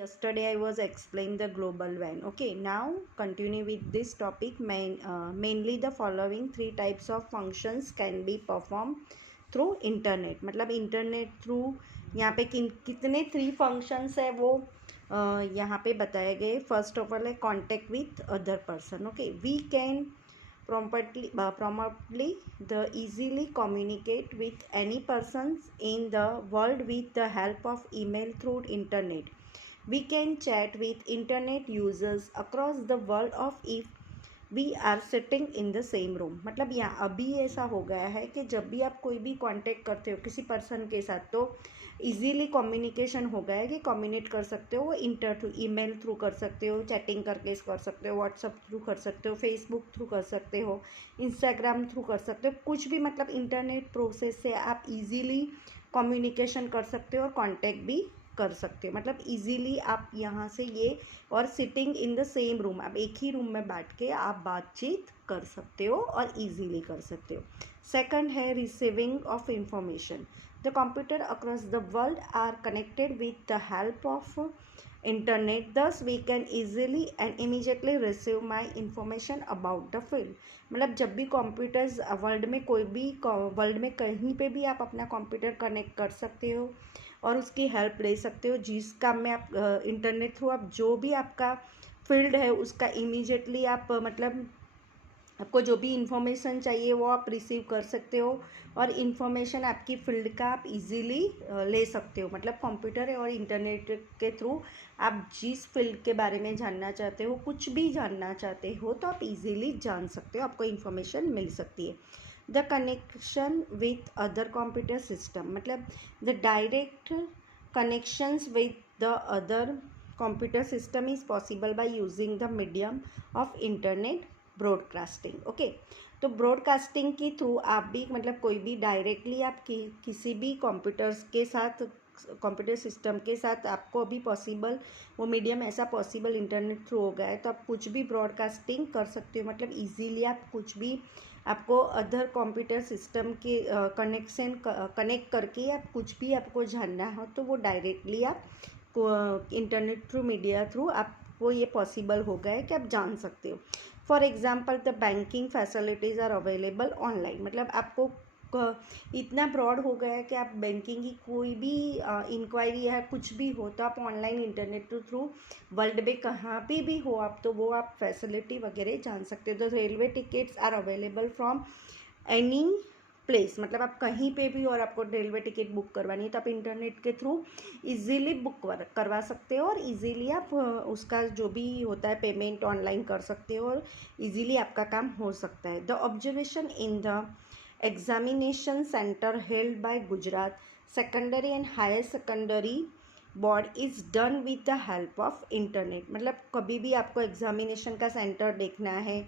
Yesterday I was explained the global WAN. Okay, now continue with this topic. Mainly the following three types of functions can be performed through internet. मतलब internet through यहाँ पे कितने three functions है वो यहाँ पे बताए गए. फर्स्ट ऑफ ऑल है contact with other person. Okay, we can promptly the easily communicate with any persons in the world with the help of email through internet. We can chat with internet users across the world of if we are sitting in the same room. मतलब यहाँ अभी ऐसा हो गया है कि जब भी आप कोई भी कांटेक्ट करते हो किसी पर्सन के साथ तो इजीली कम्युनिकेशन हो गया है कि कम्युनिकेट कर सकते हो. वो ईमेल थ्रू कर सकते हो, चैटिंग करके कर सकते हो, व्हाट्सअप थ्रू कर सकते हो, फेसबुक थ्रू कर सकते हो, इंस्टाग्राम थ्रू कर सकते हो. कुछ भी मतलब इंटरनेट प्रोसेस से आप इजीली कम्युनिकेशन कर सकते हो और कांटेक्ट भी कर सकते हो. मतलब इजीली आप यहाँ से ये और sitting in the same room, आप एक ही रूम में बैठ के आप बातचीत कर सकते हो और इजीली कर सकते हो. सेकंड है receiving of information. The computer across the world are connected with the help of internet. Thus we can easily and immediately receive my information about the field. मतलब जब भी कंप्यूटर्स वर्ल्ड में कोई भी वर्ल्ड में कहीं पे भी आप अपना कंप्यूटर कनेक्ट कर सकते हो और उसकी हेल्प ले सकते हो. जिस काम में आप इंटरनेट थ्रू आप जो भी आपका फील्ड है उसका इमीडिएटली आप मतलब आपको जो भी इंफॉर्मेशन चाहिए वो आप रिसीव कर सकते हो और इन्फॉर्मेशन आपकी फील्ड का आप इजीली ले सकते हो. मतलब कंप्यूटर है और इंटरनेट के थ्रू आप जिस फील्ड के बारे में जानना चाहते हो, कुछ भी जानना चाहते हो तो आप इजीली जान सकते हो, आपको इन्फॉर्मेशन मिल सकती है. The connection with other computer system. मतलब the direct connections with the other computer system is possible by using the medium of internet broadcasting. Okay, तो ब्रॉडकास्टिंग के थ्रू आप भी मतलब कोई भी डायरेक्टली आप किसी भी कंप्यूटर्स के साथ कंप्यूटर सिस्टम के साथ आपको अभी पॉसिबल वो मीडियम ऐसा पॉसिबल इंटरनेट थ्रू हो गया है तो आप कुछ भी ब्रॉडकास्टिंग कर सकते हो. मतलब इजीली आप कुछ भी आपको अदर कंप्यूटर सिस्टम के कनेक्ट करके आप कुछ भी आपको जानना हो तो वो डायरेक्टली आप इंटरनेट थ्रू मीडिया थ्रू आपको ये पॉसिबल हो गया है कि आप जान सकते हो. For example the banking facilities are available online. मतलब आपको इतना ब्रॉड हो गया है कि आप बैंकिंग की कोई भी इंक्वायरी है कुछ भी हो तो आप ऑनलाइन इंटरनेट के थ्रू वर्ल्ड में कहाँ पे भी हो आप तो वो आप फैसिलिटी वगैरह जान सकते हो. The railway tickets are available from any place. मतलब आप कहीं पे भी और आपको रेलवे टिकट बुक करवानी है तो आप इंटरनेट के थ्रू इजीली बुक करवा सकते हो और इजीली आप उसका जो भी होता है पेमेंट ऑनलाइन कर सकते हो और इजीली आपका काम हो सकता है. The observation in the examination centre held by Gujarat secondary and higher secondary board is done with the help of internet. मतलब कभी भी आपको एग्जामिनेशन का सेंटर देखना है,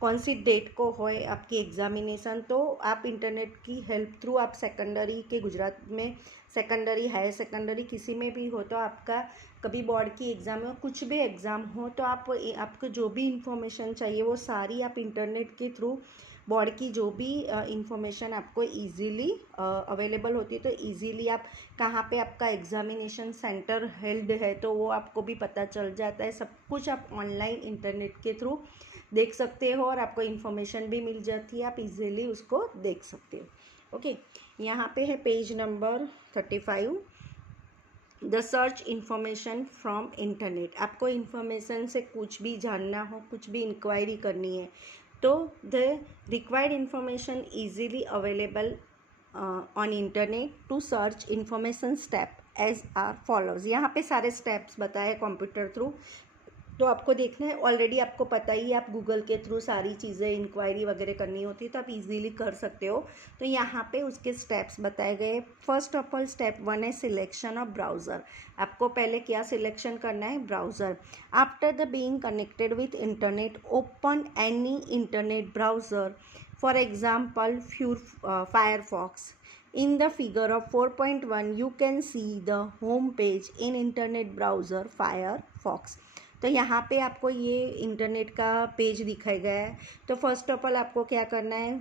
कौन सी डेट को हो आपकी एग्जामिनेशन, तो आप इंटरनेट की हेल्प थ्रू आप सेकेंडरी के गुजरात में सेकेंडरी हायर सेकेंडरी किसी में भी हो तो आपका कभी बोर्ड की एग्ज़ाम हो कुछ भी एग्ज़ाम हो तो आपको जो भी इंफॉर्मेशन चाहिए वो सारी आप इंटरनेट के थ्रू बोर्ड की जो भी इंफॉर्मेशन आपको इजीली अवेलेबल होती है तो इजीली आप कहाँ पे आपका एग्जामिनेशन सेंटर हेल्ड है तो वो आपको भी पता चल जाता है. सब कुछ आप ऑनलाइन इंटरनेट के थ्रू देख सकते हो और आपको इन्फॉर्मेशन भी मिल जाती है, आप इजीली उसको देख सकते हो. ओके, यहाँ पे है page number 35. The search information from internet. आपको इन्फॉर्मेशन से कुछ भी जानना हो, कुछ भी इंक्वायरी करनी है तो the required information easily available on internet to search information step as are follows. यहाँ पे सारे स्टेप्स बताए कंप्यूटर थ्रू तो आपको देखना है. ऑलरेडी आपको पता ही है, आप गूगल के थ्रू सारी चीज़ें इंक्वायरी वगैरह करनी होती है तो आप इजीली कर सकते हो. तो यहाँ पे उसके स्टेप्स बताए गए. फर्स्ट ऑफ ऑल स्टेप 1 है सिलेक्शन ऑफ ब्राउज़र. आपको पहले क्या सिलेक्शन करना है? Browser. After the being connected with internet open any internet browser. For example Firefox. In the figure of 4.1 you can see the home page in internet browser Firefox. तो यहाँ पे आपको ये इंटरनेट का पेज दिखाया गया है। तो फर्स्ट ऑफ ऑल आपको क्या करना है,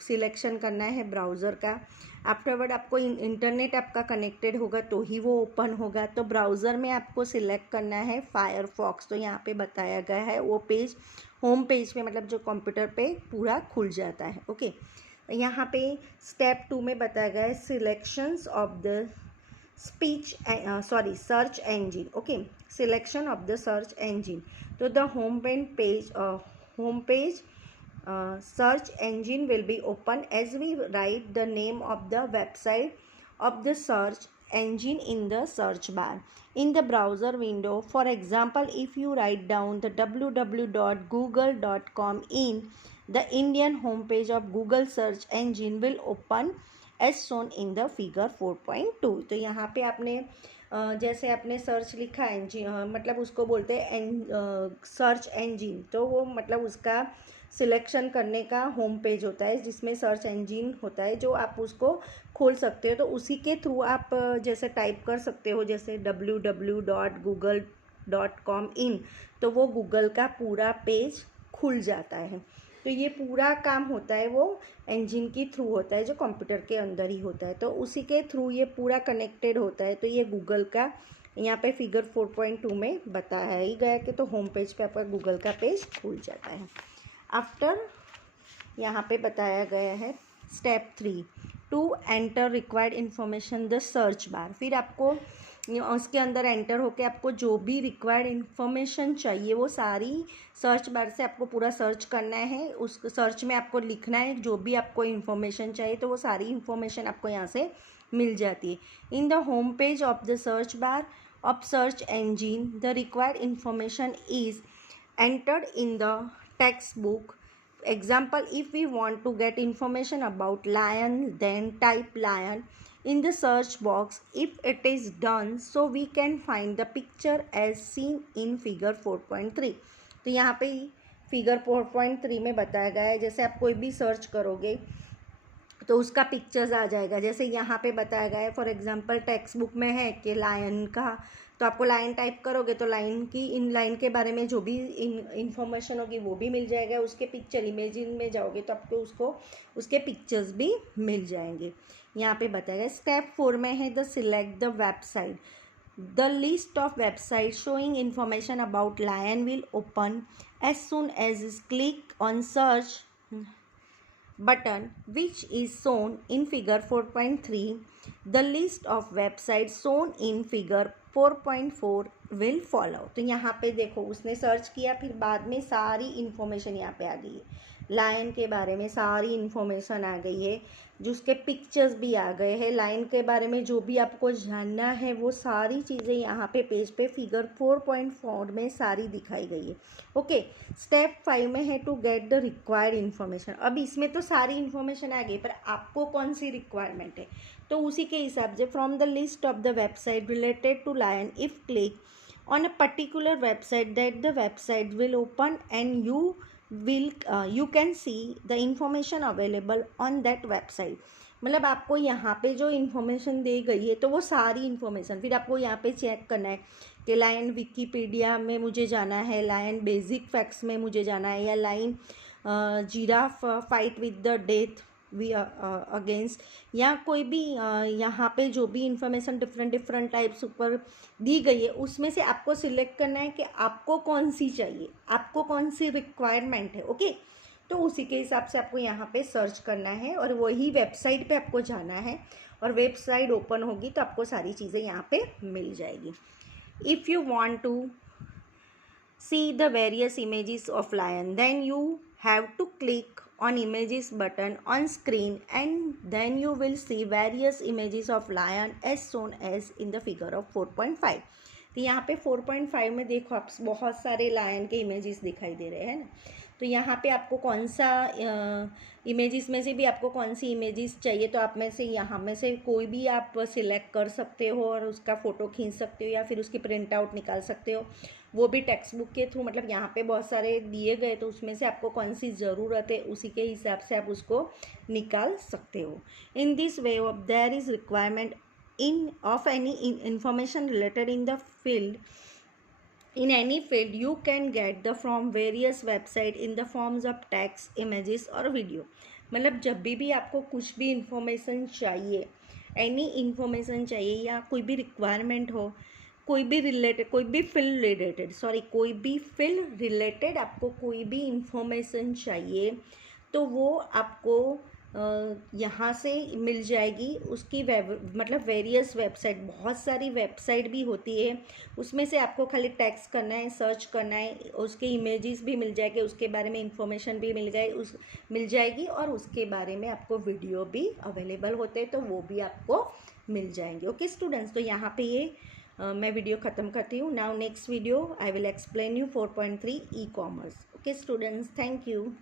सिलेक्शन करना है ब्राउज़र का। आफ्टरवर्ड आपको इंटरनेट आपका कनेक्टेड होगा तो ही वो ओपन होगा। तो ब्राउज़र में आपको सिलेक्ट करना है फायरफॉक्स। तो यहाँ पे बताया गया है वो पेज होम पेज पे, मतलब जो कंप्यूटर पे पूरा खुल जाता है। ओके, यहाँ पे स्टेप 2 में बताया गया है selections of the search engine. Okay, selection of the search engine. So the home page search engine will be open as we write the name of the website of the search engine in the search bar in the browser window. For example, if you write down the www.google.com in the Indian home page of Google search engine will open as shown in the figure 4.2। तो यहाँ पे आपने जैसे आपने search लिखा engine, मतलब उसको बोलते हैं सर्च इंजिन। तो वो मतलब उसका सिलेक्शन करने का होम पेज होता है जिसमें सर्च इंजिन होता है, जो आप उसको खोल सकते हो। तो उसी के थ्रू आप जैसे टाइप कर सकते हो, जैसे www.google.com इन, तो वो गूगल का पूरा पेज खुल जाता है। तो ये पूरा काम होता है वो इंजन के थ्रू होता है, जो कंप्यूटर के अंदर ही होता है। तो उसी के थ्रू ये पूरा कनेक्टेड होता है। तो ये गूगल का यहाँ पे फिगर 4.2 में बताया ही गया कि तो होम पेज पे आपका गूगल का पेज खुल जाता है। आफ्टर यहाँ पे बताया गया है step 3 to enter required information the search bar. फिर आपको उसके अंदर एंटर होके आपको जो भी रिक्वायर्ड इन्फॉर्मेशन चाहिए वो सारी सर्च बार से आपको पूरा सर्च करना है। उस सर्च में आपको लिखना है जो भी आपको इन्फॉर्मेशन चाहिए, तो वो सारी इन्फॉर्मेशन आपको यहाँ से मिल जाती है। In the home page of the search bar of search engine the required information is entered in the textbook. Example, if we want to get information about lion, then type lion in the search box. If it is done, so we can find the picture as seen in figure 4.3. तो यहाँ पे figure 4.3 में बताया गया है, जैसे आप कोई भी सर्च करोगे तो उसका पिक्चर्स आ जाएगा। जैसे यहाँ पे बताया गया है, फॉर एग्जांपल टेक्स्ट बुक में है कि लायन का, तो आपको लाइन टाइप करोगे तो लाइन की, इन लाइन के बारे में जो भी इंफॉर्मेशन होगी वो भी मिल जाएगा। उसके पिक्चर इमेजिन में जाओगे तो आपको उसके पिक्चर्स भी मिल जाएंगे। यहाँ पे बताया गया स्टेप 4 में है the select the website. The list of website showing information about lion will open as soon as is click on search button which is shown in figure 4.3. The list of websites shown in figure 4.4 will follow. तो यहाँ पे देखो उसने search किया, फिर बाद में सारी इन्फॉर्मेशन यहाँ पे आ गई है, लायन के बारे में सारी इन्फॉर्मेशन आ गई है, जो उसके पिक्चर्स भी आ गए हैं, लाइन के बारे में जो भी आपको जानना है वो सारी चीज़ें यहाँ पे पेज पे फिगर 4.4 में सारी दिखाई गई है। ओके, स्टेप 5 में है to get the required information. अब इसमें तो सारी इन्फॉर्मेशन आ गई, पर आपको कौन सी रिक्वायरमेंट है तो उसी के हिसाब से from the list of the website related to lion, if click on a particular website that the website will open and you can see the information available on that website. मतलब आपको यहाँ पे जो इन्फॉर्मेशन दी गई है तो वो सारी इन्फॉर्मेशन फिर आपको यहाँ पे चेक करना है कि लाइन विकीपीडिया में मुझे जाना है, लाइन बेसिक फैक्ट्स में मुझे जाना है, या line giraffe fight with the death against, या कोई भी यहाँ पे जो भी इंफॉर्मेशन डिफरेंट टाइप्स ऊपर दी गई है उसमें से आपको सिलेक्ट करना है कि आपको कौन सी चाहिए, आपको कौन सी रिक्वायरमेंट है। ओके, तो उसी के हिसाब से आपको यहाँ पे सर्च करना है और वही वेबसाइट पे आपको जाना है, और वेबसाइट ओपन होगी तो आपको सारी चीज़ें यहाँ पे मिल जाएगी। If you want to see the various images of lion then you have to click on images button on screen and then you will see various images of lion as shown as in the figure of 4.5. तो यहाँ पे 4.5 में देखो आप बहुत सारे lion के images दिखाई दे रहे हैं ना। तो यहाँ पे आपको कौन सा इमेजेस में से भी आपको कौन सी इमेजेस चाहिए तो आप में से यहाँ में से कोई भी आप सिलेक्ट कर सकते हो और उसका फ़ोटो खींच सकते हो या फिर उसकी प्रिंट आउट निकाल सकते हो, वो भी टेक्स्ट बुक के थ्रू। मतलब यहाँ पे बहुत सारे दिए गए तो उसमें से आपको कौन सी ज़रूरत है उसी के हिसाब से आप उसको निकाल सकते हो। In this way of their is requirement of any information related in the field in any field you can get the from various website in the forms of text, images और video. मतलब जब भी आपको कुछ भी information चाहिए, any information चाहिए या कोई भी रिक्वायरमेंट हो, कोई भी फील्ड रिलेटेड आपको कोई भी इंफॉर्मेशन चाहिए तो वो आपको यहाँ से मिल जाएगी. उसकी मतलब वेरियस वेबसाइट, बहुत सारी वेबसाइट भी होती है, उसमें से आपको खाली टेक्स्ट करना है, सर्च करना है, उसके इमेजेस भी मिल जाएंगे, उसके बारे में इंफॉर्मेशन भी मिल जाएगी और उसके बारे में आपको वीडियो भी अवेलेबल होते हैं तो वो भी आपको मिल जाएंगे. ओके स्टूडेंट्स, तो यहाँ पे ये मैं वीडियो ख़त्म करती हूँ. Now next video I will explain you 4.3 e commerce. Okay students, thank you.